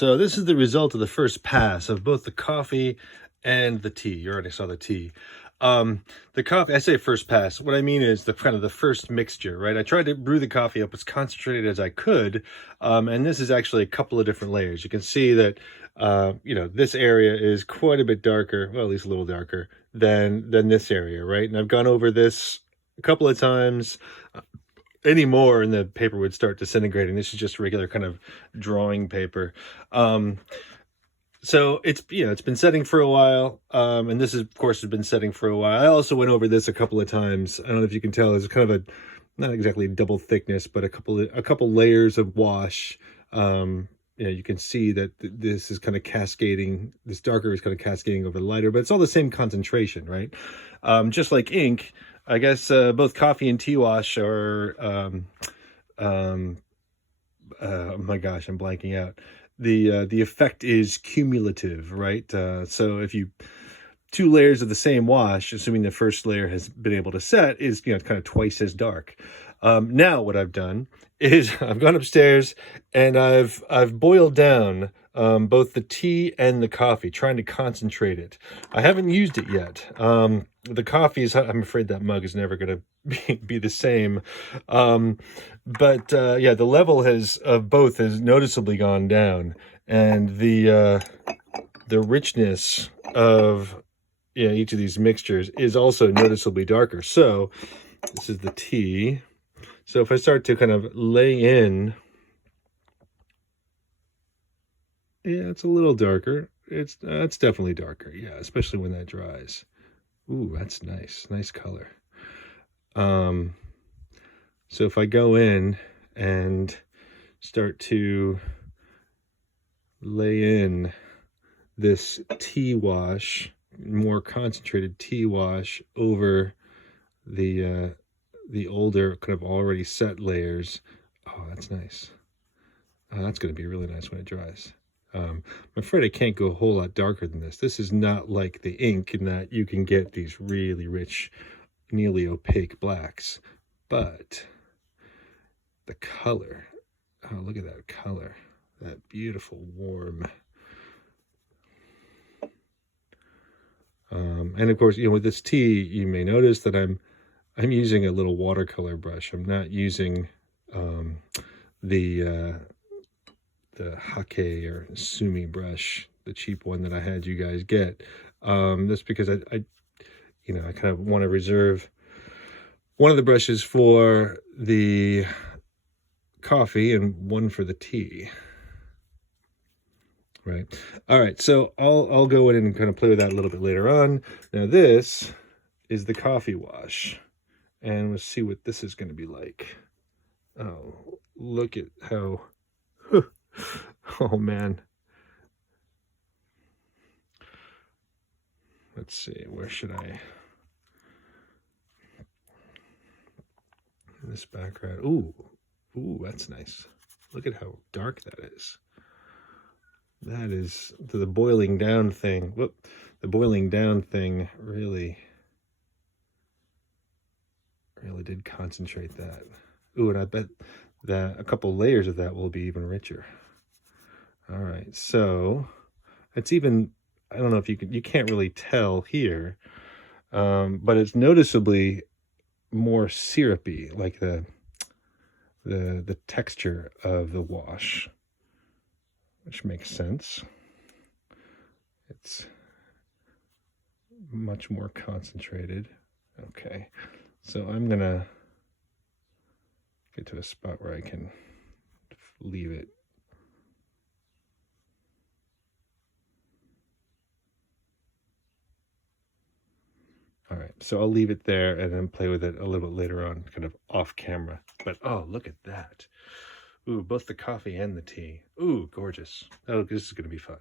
So this is the result of the first pass of both the coffee and the tea. You already saw the tea. The coffee, I say first pass. What I mean is the kind of the first mixture, right? I tried to brew the coffee up as concentrated as I could. And this is actually a couple of different layers. You can see that, this area is quite a bit darker, well, at least a little darker than this area, right? And I've gone over this a couple of times. Any more and the paper would start disintegrating. This is just regular kind of drawing paper. So it's been setting for a while, and this is, of course, has been setting for a while. I also went over this a couple of times. I don't know if you can tell, it's kind of a not exactly double thickness, but a couple layers of wash. You can see that this is kind of cascading. This darker is kind of cascading over the lighter, but it's all the same concentration, right? Just like ink, I guess both coffee and tea wash are. Oh my gosh, I'm blanking out. The effect is cumulative, right? So if you two layers of the same wash, assuming the first layer has been able to set, is kind of twice as dark. Now what I've done is I've gone upstairs and I've boiled down both the tea and the coffee, trying to concentrate it. I haven't used it yet. The coffee is, I'm afraid that mug is never going to be the same. But the level of both has noticeably gone down, and the richness of each of these mixtures is also noticeably darker. So this is the tea. So if I start to kind of lay in, it's a little darker. It's definitely darker, yeah, especially when that dries. Ooh, that's nice color. So if I go in and start to lay in this tea wash, more concentrated tea wash over the older kind of already set layers. Oh, that's nice. That's going to be really nice when it dries. I'm afraid I can't go a whole lot darker than this. This is not like the ink in that you can get these really rich, nearly opaque blacks, but the color, oh, look at that color, that beautiful warm. And of course, with this tea, you may notice that I'm using a little watercolor brush. I'm not using the Hake or Sumi brush, the cheap one that I had you guys get. That's because I kind of want to reserve one of the brushes for the coffee and one for the tea. Right. All right. So I'll go in and kind of play with that a little bit later on. Now this is the coffee wash, and let's see what this is going to be like. Oh, look at how. Oh man. Let's see. Where should I? This background. Ooh, that's nice. Look at how dark that is. That is the boiling down thing. Whoop. The boiling down thing really did concentrate that. Ooh, and I bet that a couple layers of that will be even richer. All right, so it's even, I don't know if you can't really tell here, but it's noticeably more syrupy, like the texture of the wash, which makes sense. It's much more concentrated. Okay, so I'm gonna get to a spot where I can leave it. All right, so I'll leave it there and then play with it a little bit later on, kind of off camera. But oh, look at that. Ooh, both the coffee and the tea. Ooh, gorgeous. Oh, this is gonna be fun.